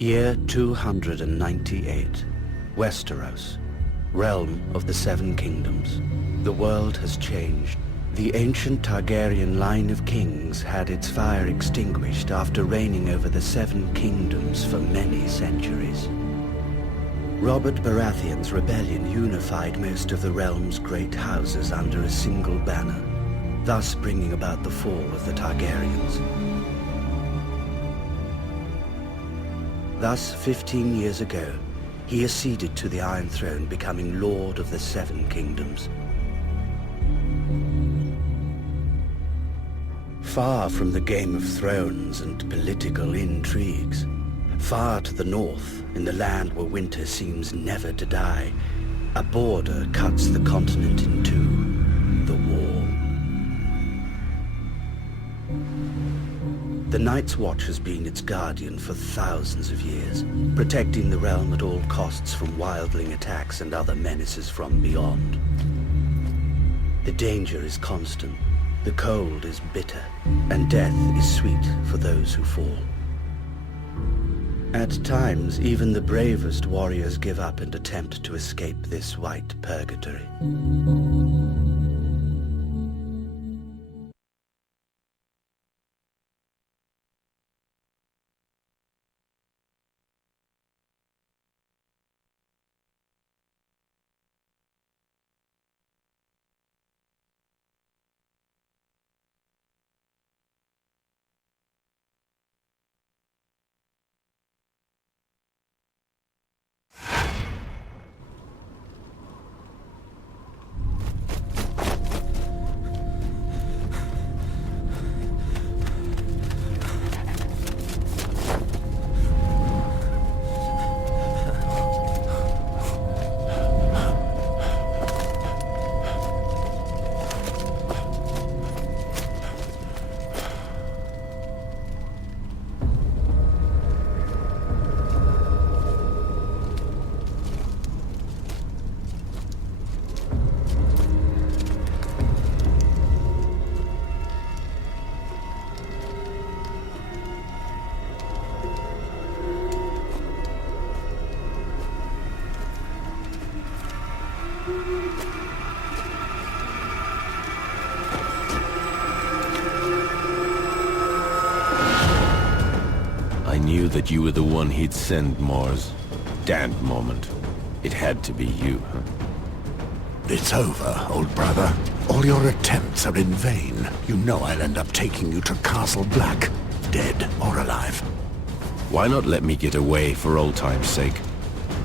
Year 298. Westeros, realm of the Seven Kingdoms. The world has changed. The ancient Targaryen line of kings had its fire extinguished after reigning over the Seven Kingdoms for many centuries. Robert Baratheon's rebellion unified most of the realm's great houses under a single banner, thus bringing about the fall of the Targaryens. Thus, 15 years ago, he acceded to the Iron Throne, becoming Lord of the Seven Kingdoms. Far from the Game of Thrones and political intrigues, far to the north, in the land where winter seems never to die, a border cuts the continent in two, the Wall. The Night's Watch has been its guardian for thousands of years, protecting the realm at all costs from wildling attacks and other menaces from beyond. The danger is constant, the cold is bitter, and death is sweet for those who fall. At times, even the bravest warriors give up and attempt to escape this white purgatory. I knew that you were the one he'd send, Mars. Damned moment. It had to be you, huh? It's over, old brother. All your attempts are in vain. You know I'll end up taking you to Castle Black, dead or alive. Why not let me get away for old time's sake?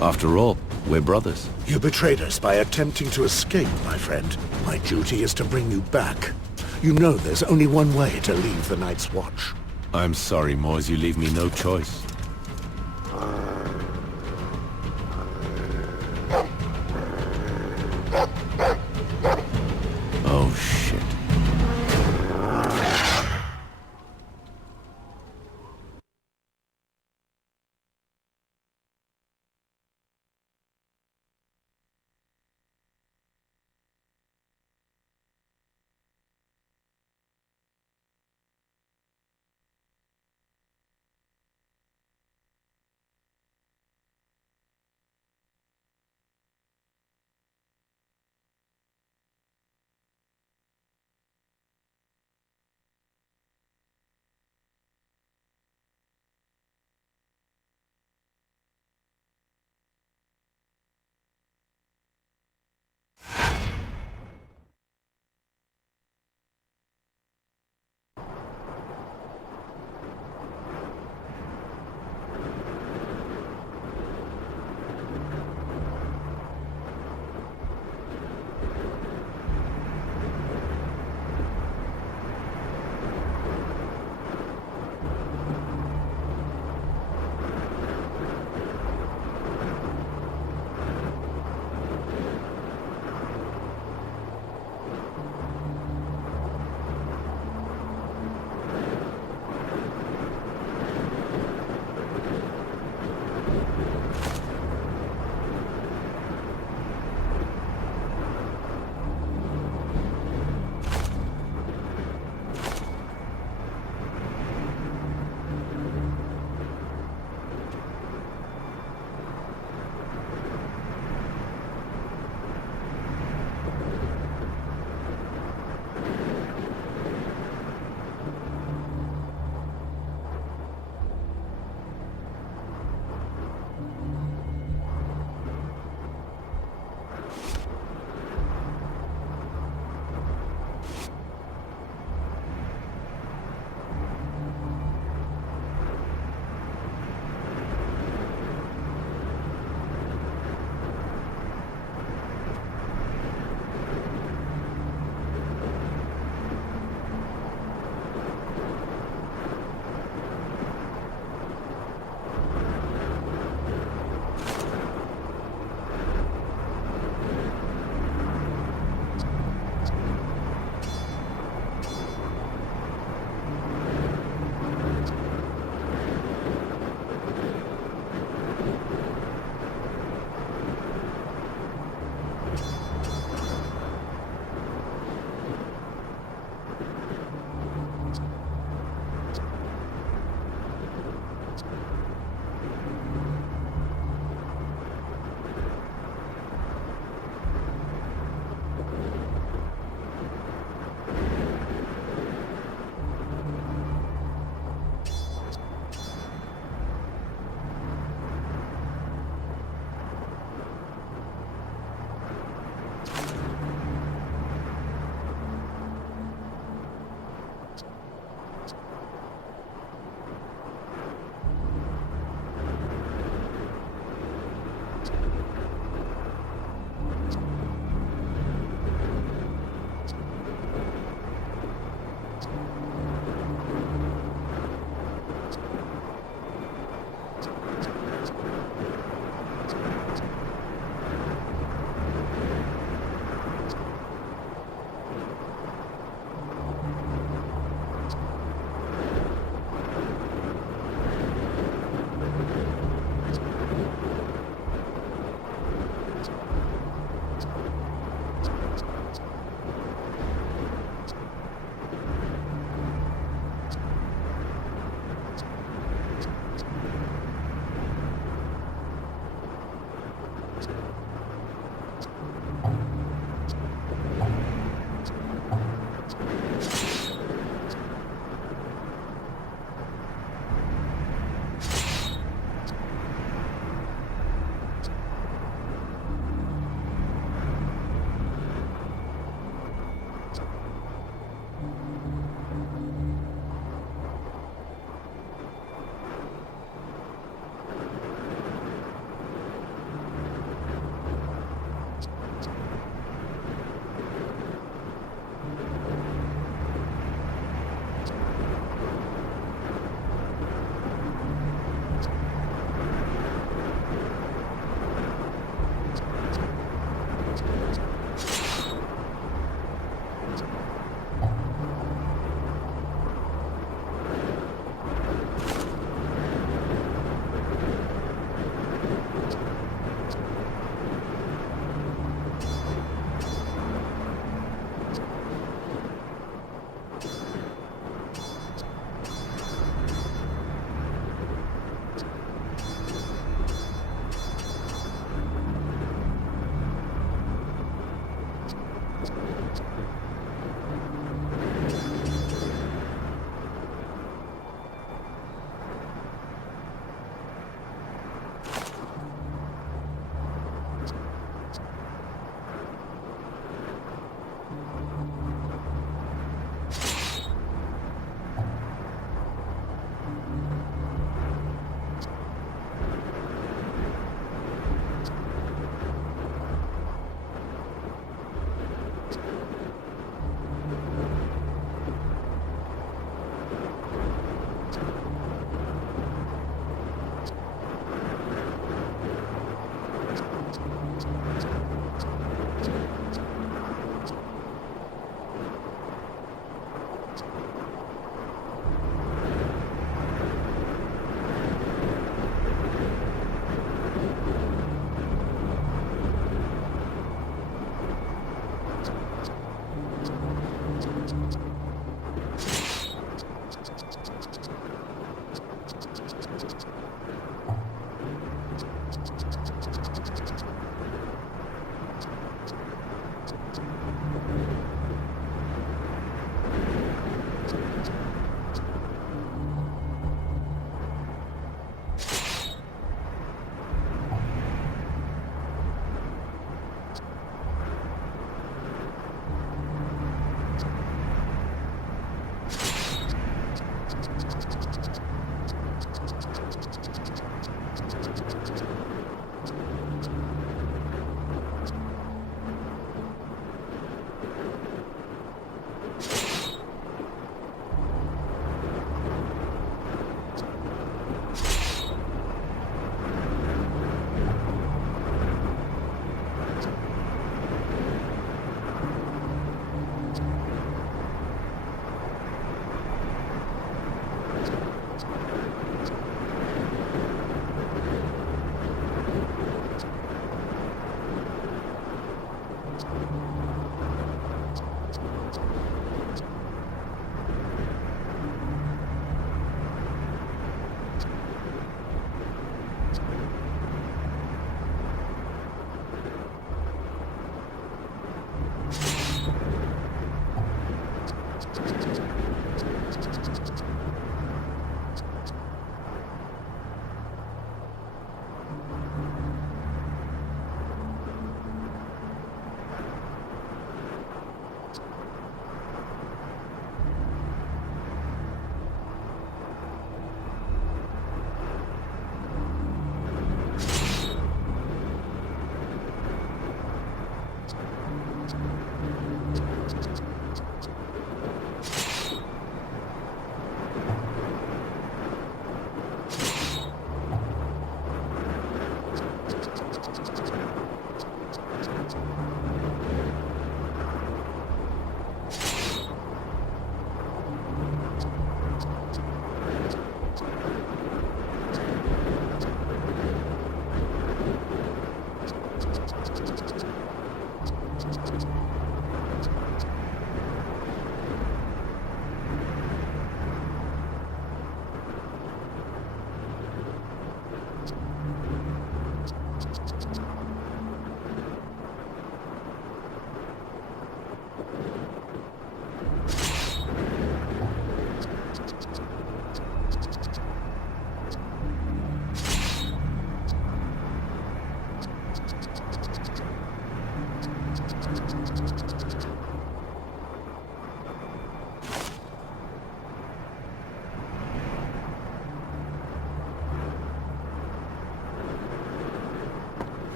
After all, we're brothers. You betrayed us by attempting to escape, my friend. My duty is to bring you back. You know there's only one way to leave the Night's Watch. I'm sorry, Moise, you leave me no choice. Oh, shit.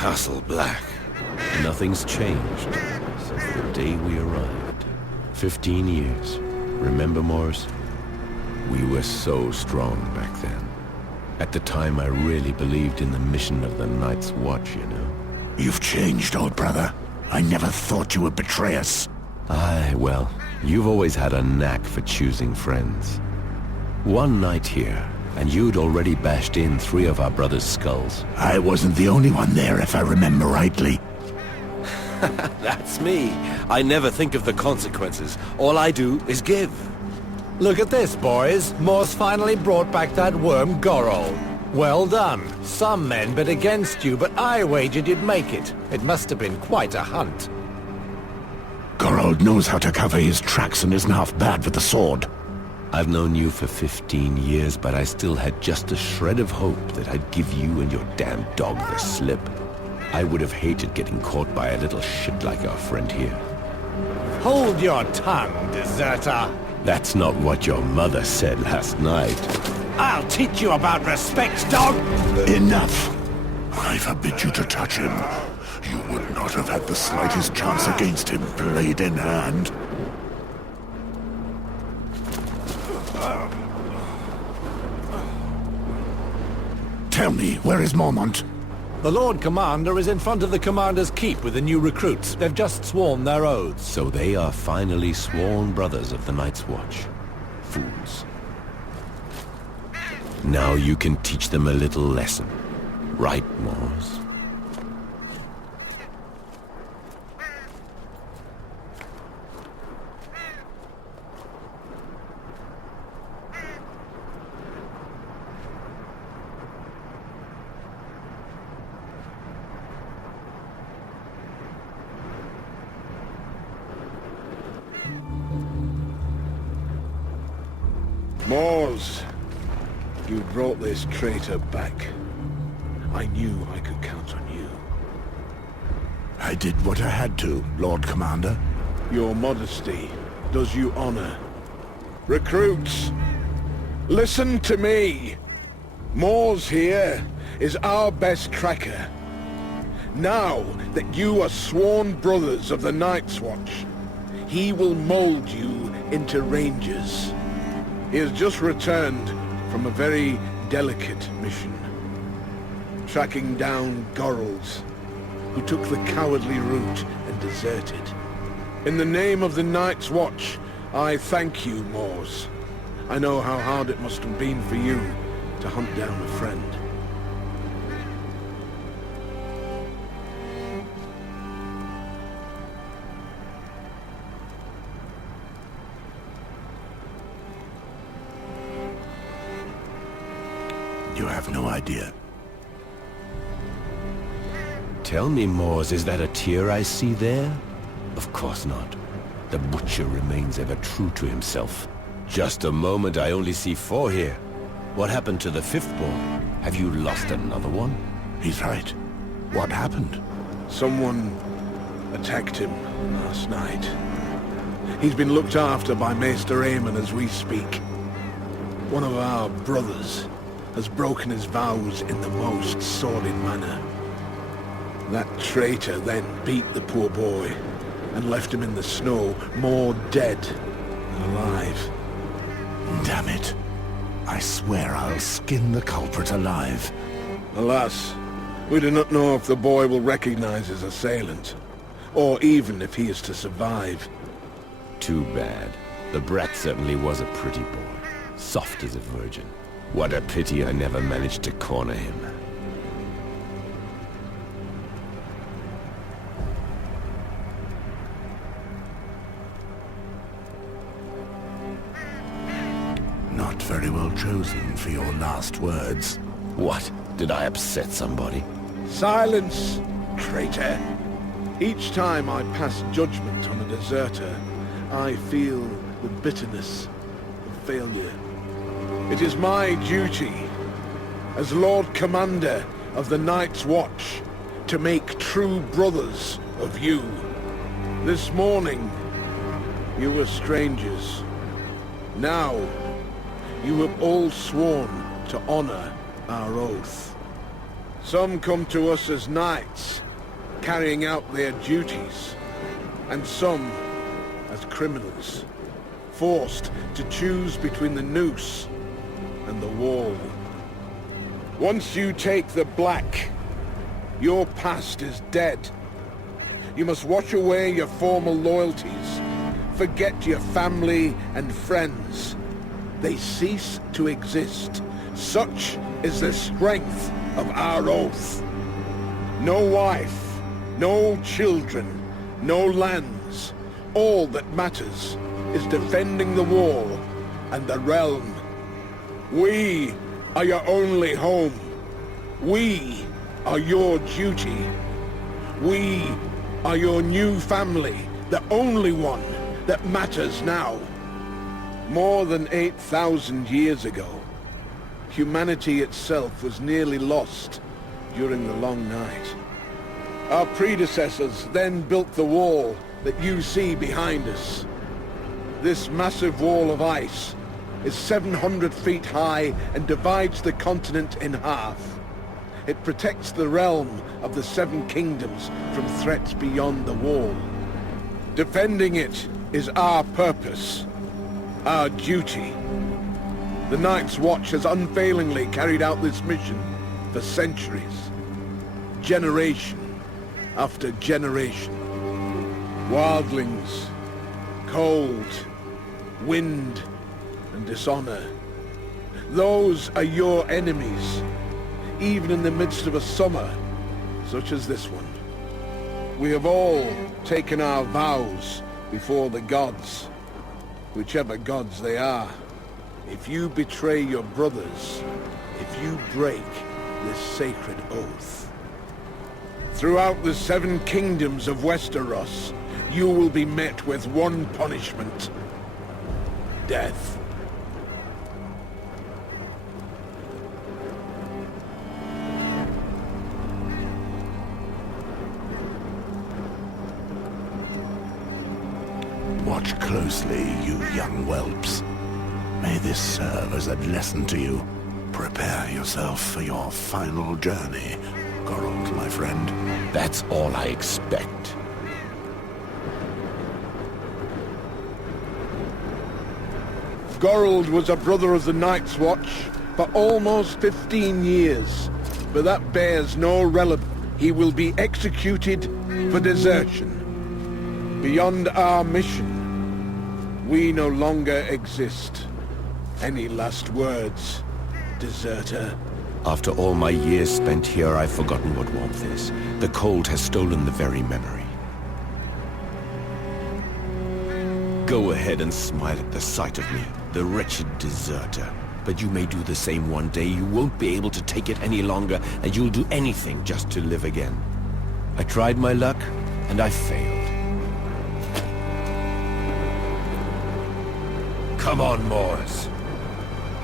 Castle Black. Nothing's changed since the day we arrived. 15 years. Remember, Morris? We were so strong back then. At the time, I really believed in the mission of the Night's Watch, you know. You've changed, old brother. I never thought you would betray us. Aye, well, you've always had a knack for choosing friends. One night here, and you'd already bashed in 3 of our brothers' skulls. I wasn't the only one there, if I remember rightly. That's me. I never think of the consequences. All I do is give. Look at this, boys. Morse finally brought back that worm Gorol. Well done. Some men bet against you, but I wagered you'd make it. It must have been quite a hunt. Gorold knows how to cover his tracks and isn't half bad with the sword. I've known you for 15 years, but I still had just a shred of hope that I'd give you and your damn dog the slip. I would have hated getting caught by a little shit like our friend here. Hold your tongue, deserter. That's not what your mother said last night. I'll teach you about respect, dog! Enough! I forbid you to touch him. You would not have had the slightest chance against him, blade in hand. Tell me, where is Mormont? The Lord Commander is in front of the Commander's Keep with the new recruits. They've just sworn their oaths. So they are finally sworn brothers of the Night's Watch. Fools. Now you can teach them a little lesson. Right, Morse? Mors, you brought this traitor back. I knew I could count on you. I did what I had to, Lord Commander. Your modesty does you honor. Recruits, listen to me. Mors here is our best tracker. Now that you are sworn brothers of the Night's Watch, he will mold you into rangers. He has just returned from a very delicate mission, tracking down Gorals, who took the cowardly route and deserted. In the name of the Night's Watch, I thank you, Mors. I know how hard it must have been for you to hunt down a friend. You have no idea. Tell me, Morse, is that a tear I see there? Of course not. The Butcher remains ever true to himself. Just a moment, I only see 4 here. What happened to the 5th boy? Have you lost another one? He's right. What happened? Someone attacked him last night. He's been looked after by Maester Aemon as we speak. One of our brothers has broken his vows in the most sordid manner. That traitor then beat the poor boy and left him in the snow, more dead than alive. Damn it. I swear I'll skin the culprit alive. Alas, we do not know if the boy will recognize his assailant, or even if he is to survive. Too bad. The brat certainly was a pretty boy, soft as a virgin. What a pity I never managed to corner him. Not very well chosen for your last words. What? Did I upset somebody? Silence, traitor! Each time I pass judgment on a deserter, I feel the bitterness of failure. It is my duty, as Lord Commander of the Night's Watch, to make true brothers of you. This morning, you were strangers. Now, you have all sworn to honor our oath. Some come to us as knights, carrying out their duties, and some as criminals, forced to choose between the noose and the wall. Once you take the black, your past is dead. You must wash away your former loyalties, forget your family and friends. They cease to exist. Such is the strength of our oath. No wife, no children, no lands. All that matters is defending the wall and the realm. We are your only home. We are your duty. We are your new family, the only one that matters now. More than 8,000 years ago, humanity itself was nearly lost during the long night. Our predecessors then built the wall that you see behind us. This massive wall of ice is 700 feet high and divides the continent in half. It protects the realm of the Seven Kingdoms from threats beyond the wall. Defending it is our purpose, our duty. The Night's Watch has unfailingly carried out this mission for centuries, generation after generation. Wildlings, cold, wind, and dishonor. Those are your enemies, even in the midst of a summer such as this one. We have all taken our vows before the gods, whichever gods they are. If you betray your brothers, if you break this sacred oath, throughout the Seven Kingdoms of Westeros, you will be met with one punishment: death. Watch closely, you young whelps. May this serve as a lesson to you. Prepare yourself for your final journey, Geralt, my friend. That's all I expect. Geralt was a brother of the Night's Watch for almost 15 years, but that bears no relevance. He will be executed for desertion. Beyond our mission, we no longer exist. Any last words, deserter? After all my years spent here, I've forgotten what warmth is. The cold has stolen the very memory. Go ahead and smile at the sight of me, the wretched deserter. But you may do the same one day. You won't be able to take it any longer, and you'll do anything just to live again. I tried my luck, and I failed. Come on, Moors,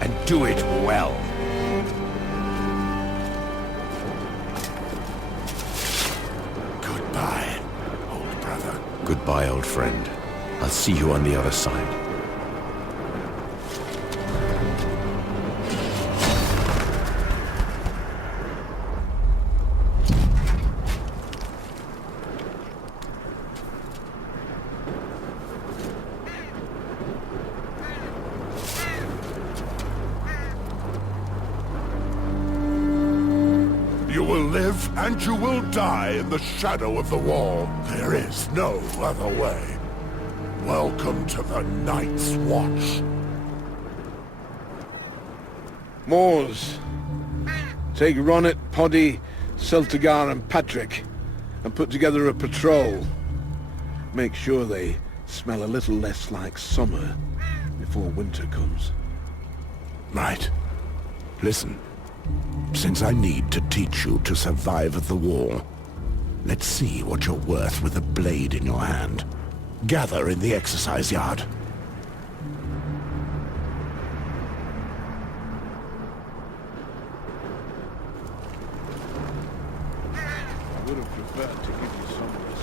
and do it well. Goodbye, old brother. Goodbye, old friend. I'll see you on the other side. You will live and you will die in the shadow of the wall. There is no other way. Welcome to the Night's Watch. Moors, take Ronnet, Poddy, Celtigar and Patrick and put together a patrol. Make sure they smell a little less like summer before winter comes. Right. Listen. Since I need to teach you to survive at the wall, let's see what you're worth with a blade in your hand. Gather in the exercise yard. I would have preferred to give you some of this.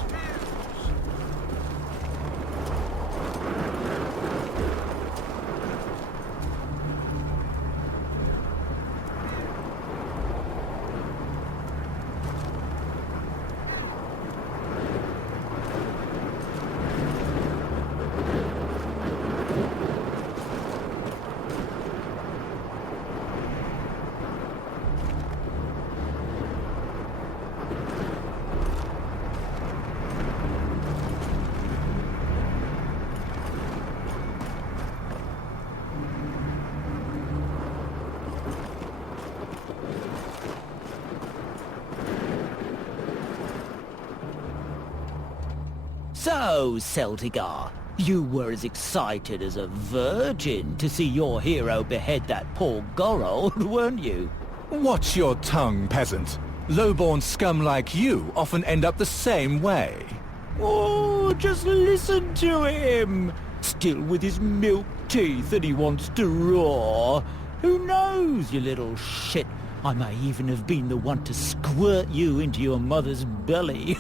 So, Celtigar, you were as excited as a virgin to see your hero behead that poor Gorold, weren't you? Watch your tongue, peasant. Low-born scum like you often end up the same way. Oh, just listen to him! Still with his milk teeth that he wants to roar. Who knows, you little shit? I may even have been the one to squirt you into your mother's belly.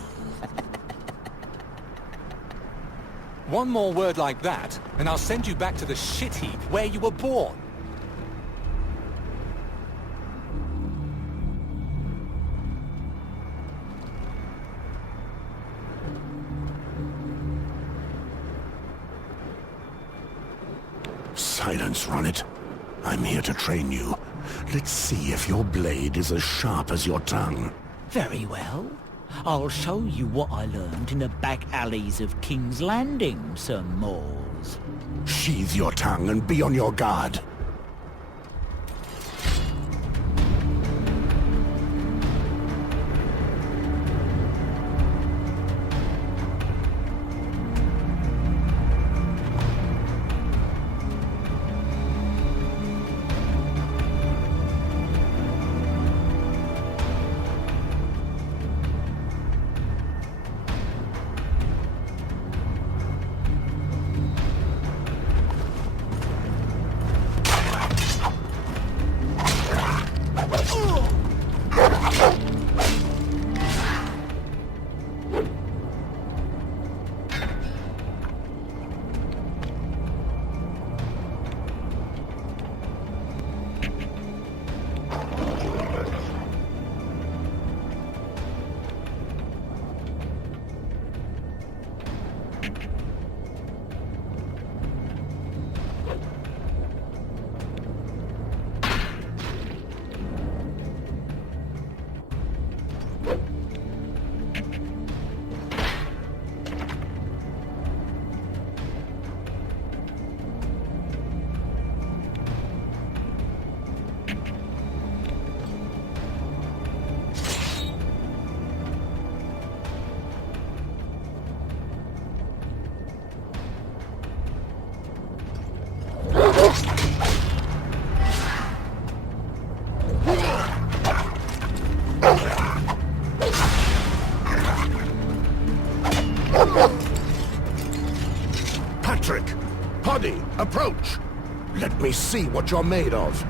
One more word like that, and I'll send you back to the shit heap where you were born. Silence, Ronnet. I'm here to train you. Let's see if your blade is as sharp as your tongue. Very well. I'll show you what I learned in the back alleys of King's Landing, Sir Moores. Sheathe your tongue and be on your guard. Patrick! Poddy, approach! Let me see what you're made of.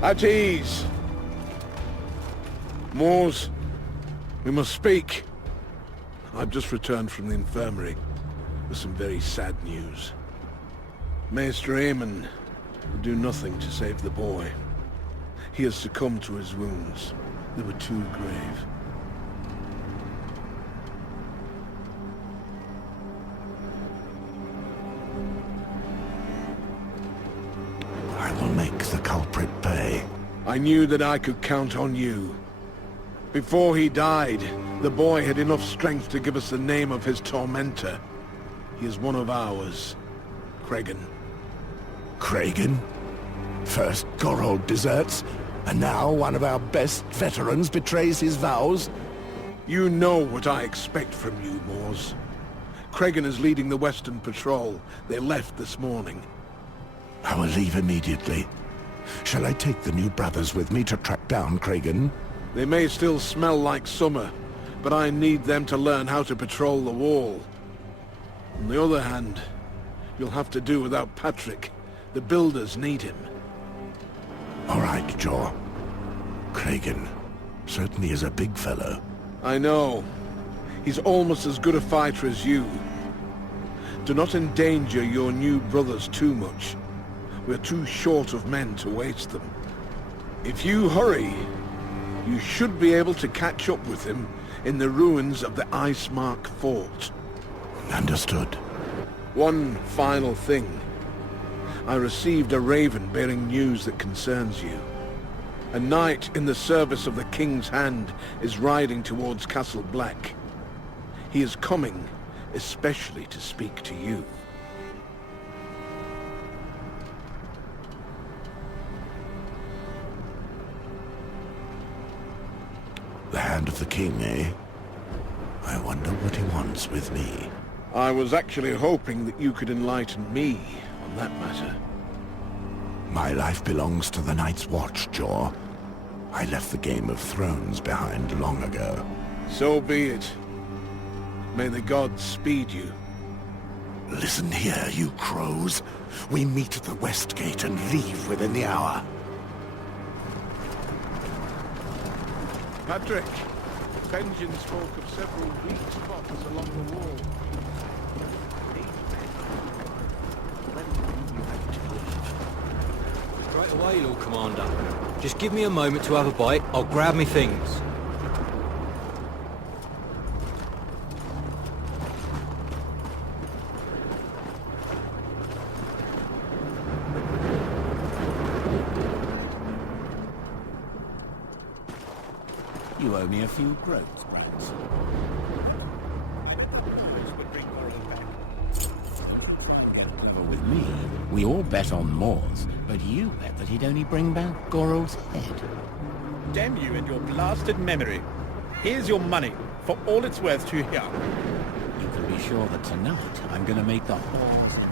At ease. Moors, we must speak. I've just returned from the infirmary with some very sad news. Maester Aemon would do nothing to save the boy. He has succumbed to his wounds. They were too grave. I will make the culprit pay. I knew that I could count on you. Before he died, the boy had enough strength to give us the name of his tormentor. He is one of ours, Cregan. Cregan? First Gorold deserts, and now one of our best veterans betrays his vows? You know what I expect from you, Moors. Cregan is leading the Western Patrol. They left this morning. I will leave immediately. Shall I take the new brothers with me to track down Cregan? They may still smell like summer, but I need them to learn how to patrol the wall. On the other hand, you'll have to do without Patrick. The builders need him. All right, Jaw. Cregan certainly is a big fellow. I know. He's almost as good a fighter as you. Do not endanger your new brothers too much. We're too short of men to waste them. If you hurry, you should be able to catch up with him in the ruins of the Icemark Fort. Understood. One final thing. I received a raven bearing news that concerns you. A knight in the service of the King's Hand is riding towards Castle Black. He is coming, especially to speak to you. The Hand of the King, eh? I wonder what he wants with me. I was actually hoping that you could enlighten me on that matter. My life belongs to the Night's Watch, Jaw. I left the Game of Thrones behind long ago. So be it. May the gods speed you. Listen here, you crows. We meet at the West Gate and leave within the hour. Patrick, Benjen spoke of several weak spots along the wall. Straight away, Lord Commander. Just give me a moment to have a bite. I'll grab me things. You owe me a few groats, Brats. With me, we all bet on Moors, but you bet that he'd only bring back Gorold's head. Damn you and your blasted memory. Here's your money, for all it's worth to hear. You can be sure that tonight I'm gonna make the whole town.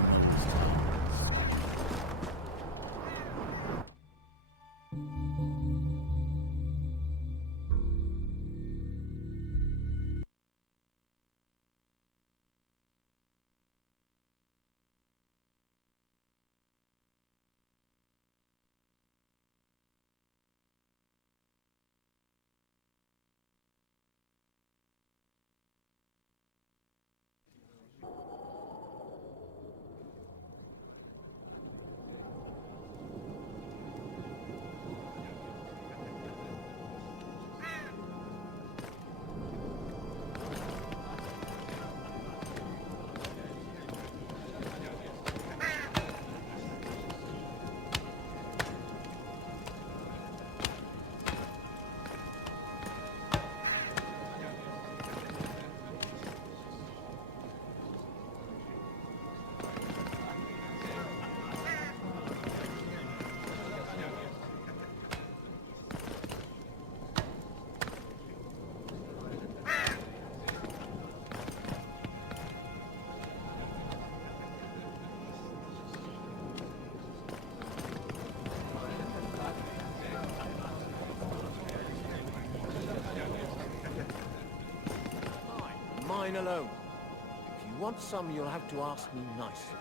Mine alone. If you want some, you'll have to ask me nicely.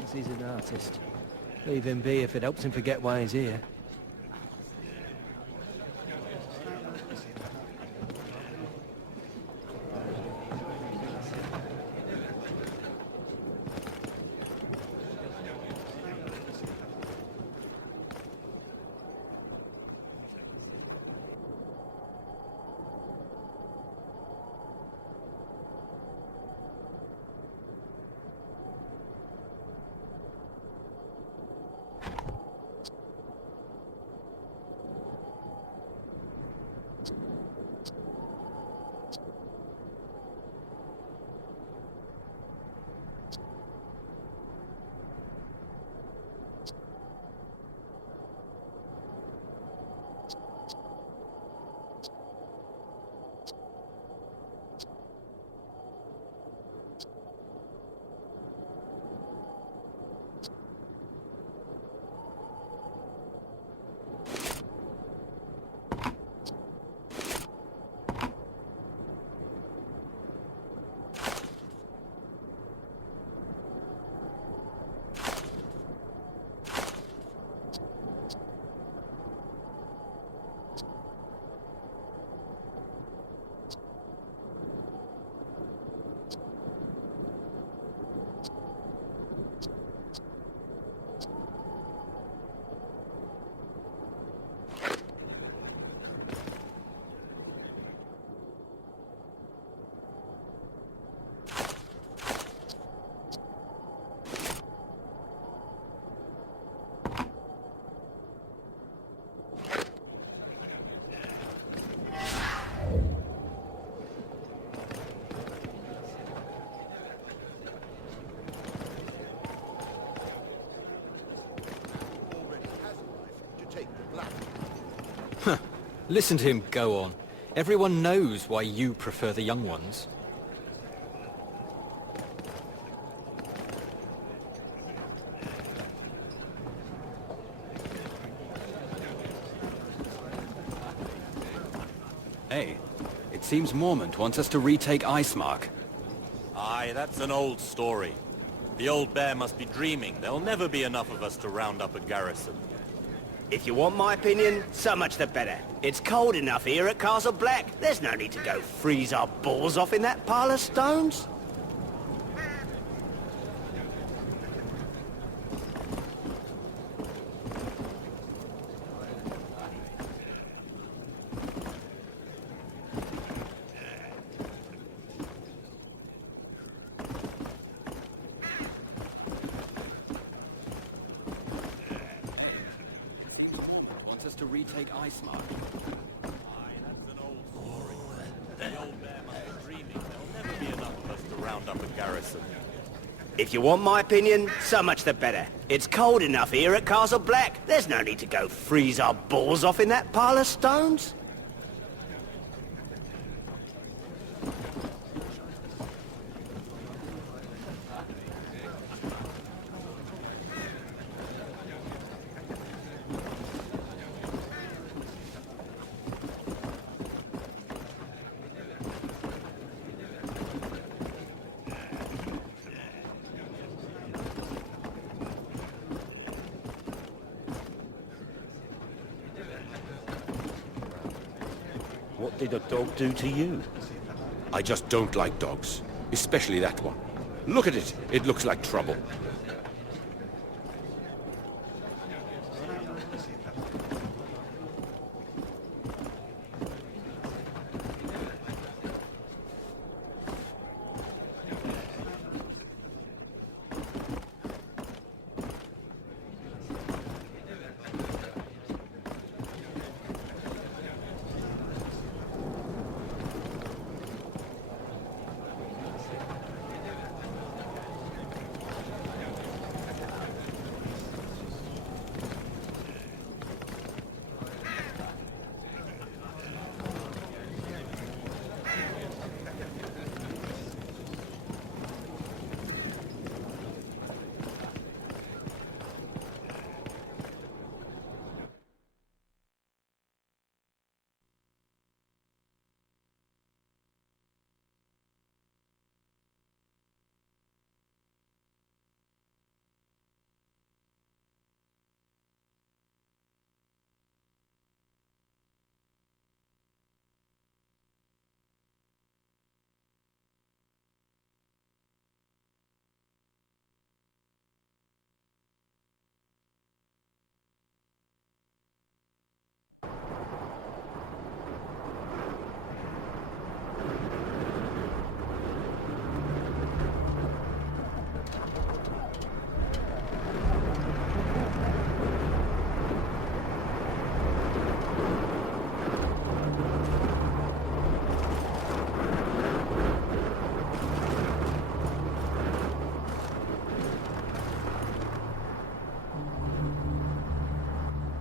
Thinks he's an artist. Leave him be if it helps him forget why he's here. Listen to him go on. Everyone knows why you prefer the young ones. Hey, it seems Mormont wants us to retake Icemark. Aye, that's an old story. The old bear must be dreaming. There'll never be enough of us to round up a garrison. If you want my opinion, so much the better. It's cold enough here at Castle Black. There's no need to go freeze our balls off in that pile of stones. To retake Icemark. Aye, that's an old story. The old bear must be dreaming. There'll never be enough of us to round up a garrison. If you want my opinion, so much the better. It's cold enough here at Castle Black. There's no need to go freeze our balls off in that pile of stones. What did a dog do to you? I just don't like dogs, especially that one. Look at it. It looks like trouble.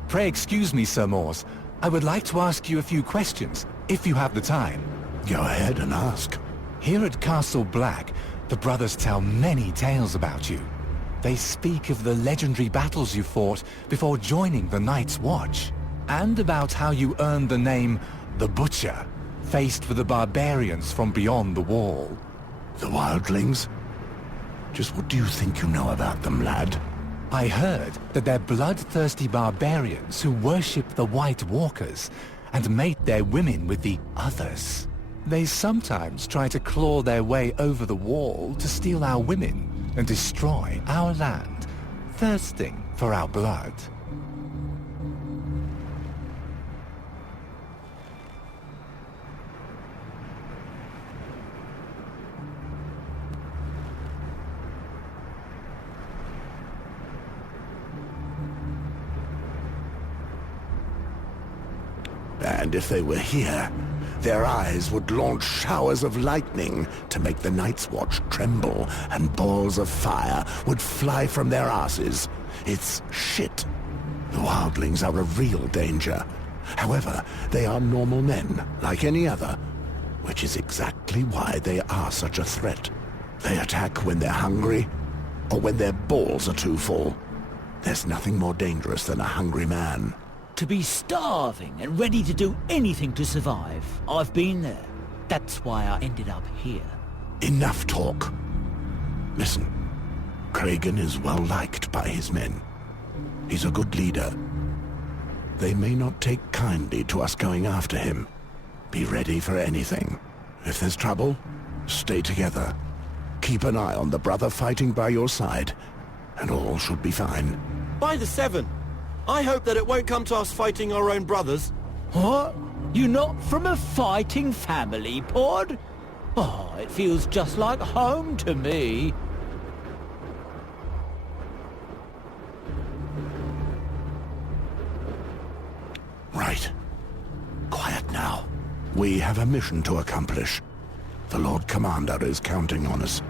Pray excuse me, Sir Mors. I would like to ask you a few questions, if you have the time. Go ahead and ask. Here at Castle Black, the brothers tell many tales about you. They speak of the legendary battles you fought before joining the Night's Watch, and about how you earned the name the Butcher, faced with the barbarians from beyond the wall. The wildlings? Just what do you think you know about them, lad? I heard that they're bloodthirsty barbarians who worship the White Walkers and mate their women with the Others. They sometimes try to claw their way over the wall to steal our women and destroy our land, thirsting for our blood. And if they were here, their eyes would launch showers of lightning to make the Night's Watch tremble, and balls of fire would fly from their asses. It's shit. The wildlings are a real danger. However, they are normal men, like any other, which is exactly why they are such a threat. They attack when they're hungry, or when their balls are too full. There's nothing more dangerous than a hungry man. To be starving and ready to do anything to survive. I've been there. That's why I ended up here. Enough talk. Listen, Kragan is well liked by his men. He's a good leader. They may not take kindly to us going after him. Be ready for anything. If there's trouble, stay together. Keep an eye on the brother fighting by your side, and all should be fine. By the Seven! I hope that it won't come to us fighting our own brothers. What? You're not from a fighting family, Pod? Oh, it feels just like home to me. Right. Quiet now. We have a mission to accomplish. The Lord Commander is counting on us.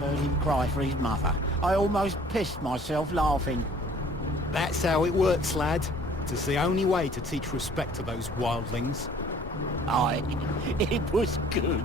Heard him cry for his mother. I almost pissed myself laughing. That's how it works, lad. It's the only way to teach respect to those wildlings. Aye, it was good.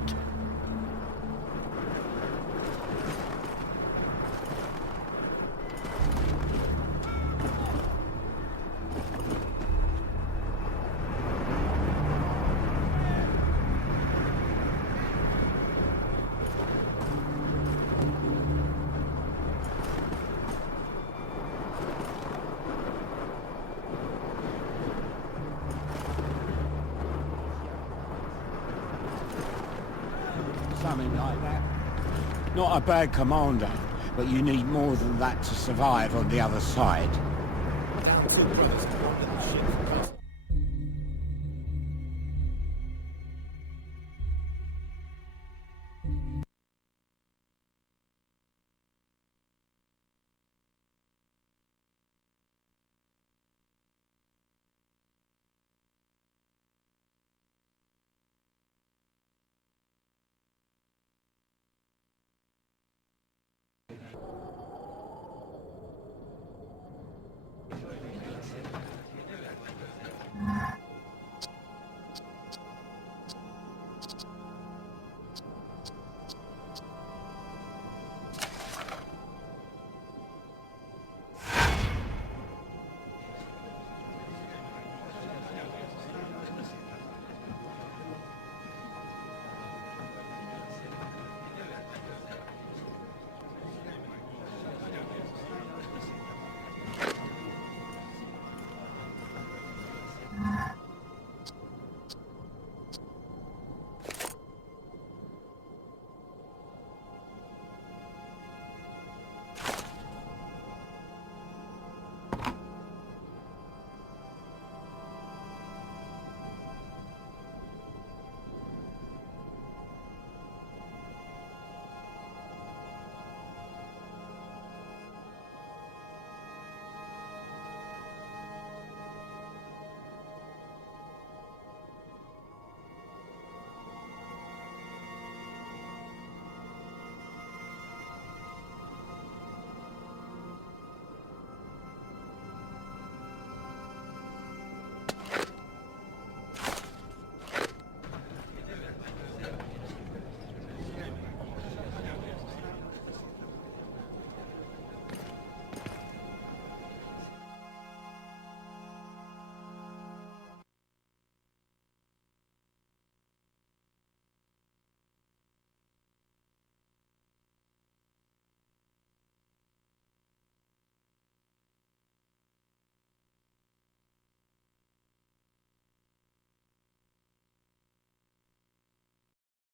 Not a bad commander, but you need more than that to survive on the other side.